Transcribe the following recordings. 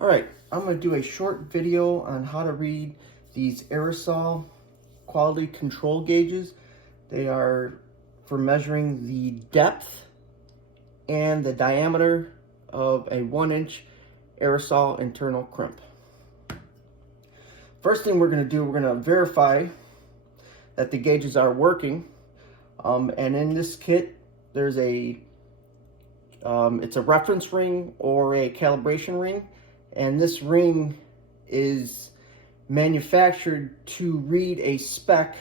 All right, I'm going to do a short video on how to read these Aerosol quality control gauges. They are for measuring the depth and the diameter of a 1-inch aerosol internal crimp. First thing we're going to do, we're going to verify that the gauges are working. And in this kit, there's it's a reference ring or a calibration ring. And this ring is manufactured to read a spec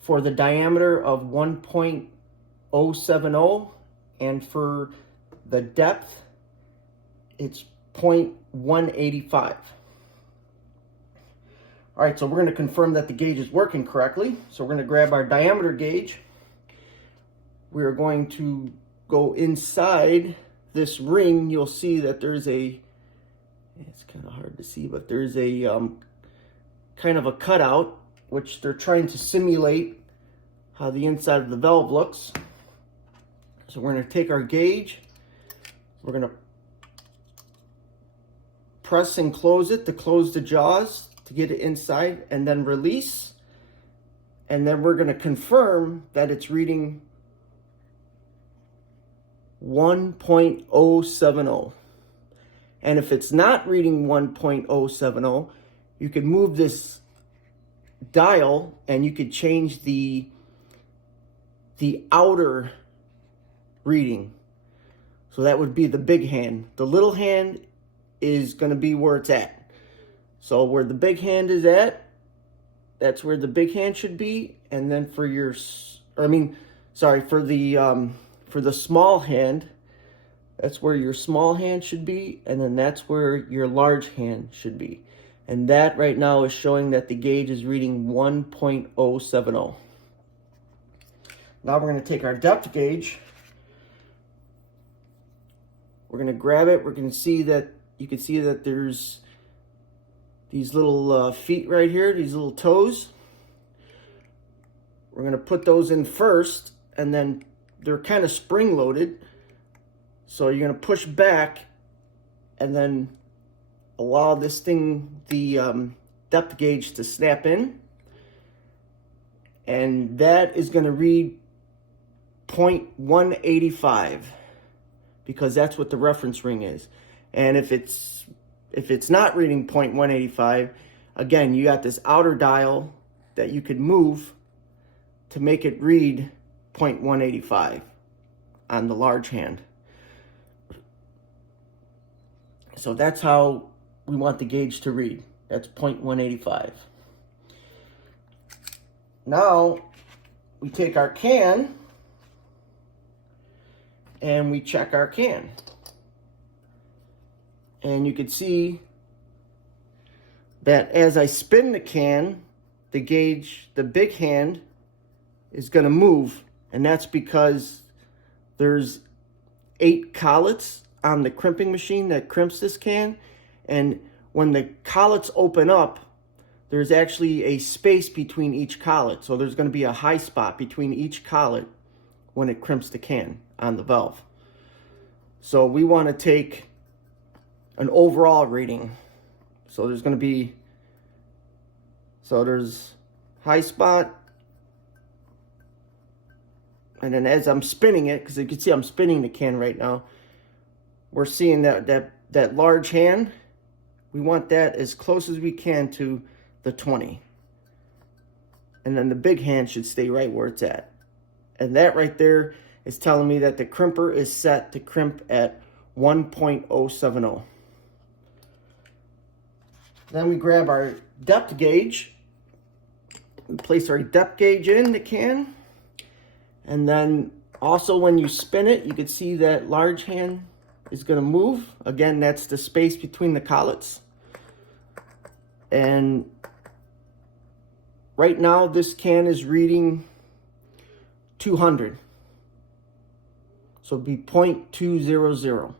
for the diameter of 1.070, and for the depth it's 0.185. All right, so we're going to confirm that the gauge is working correctly. So we're going to grab our diameter gauge. We are going to go inside this ring. You'll see that there's it's kind of hard to see, but there's a kind of a cutout, which they're trying to simulate how the inside of the valve looks. So we're going to take our gauge, we're going to press and close it to close the jaws to get it inside, and then release. And then we're going to confirm that it's reading 1.070. And if it's not reading 1.070, you could move this dial and you could change the outer reading. So that would be the big hand. The little hand is going to be where it's at. So where the big hand is at, that's where the big hand should be. And then for your, for the small hand, that's where your small hand should be, and then that's where your large hand should be. And that right now is showing that the gauge is reading 1.070. Now we're going to take our depth gauge. We're going to grab it. We're going to see that, you can see that there's these little feet right here, these little toes. We're going to put those in first, and then they're kind of spring-loaded. So you're going to push back and then allow this thing, the depth gauge, to snap in. And that is going to read 0.185 because that's what the reference ring is. And if it's not reading 0.185, again, you got this outer dial that you could move to make it read 0.185 on the large hand. So that's how we want the gauge to read. That's 0.185. Now we take our can and we check our can. And you can see that as I spin the can, the gauge, the big hand, is going to move. And that's because there's 8 collets on the crimping machine that crimps this can. And when the collets open up, there's actually a space between each collet. So there's going to be a high spot between each collet when it crimps the can on the valve. So we want to take an overall reading. So there's going to be, so there's high spot, and then as I'm spinning it, because you can see I'm spinning the can right now, we're seeing that large hand. We want that as close as we can to the 20. And then the big hand should stay right where it's at. And that right there is telling me that the crimper is set to crimp at 1.070. Then we grab our depth gauge. We place our depth gauge in the can. And then also when you spin it, you can see that large hand is going to move. Again, that's the space between the collets. And right now this can is reading 200. So it'd be 0.200.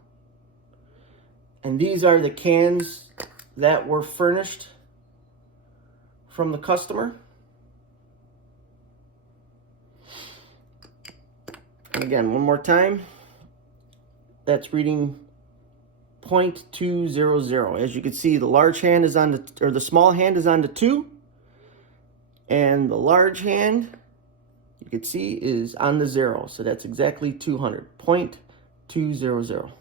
And these are the cans that were furnished from the customer. And again, one more time. That's reading 0.200. As you can see, the large hand is on the, or the small hand is on the 2, and the large hand, you can see, is on the 0. So that's exactly 200, 0.200.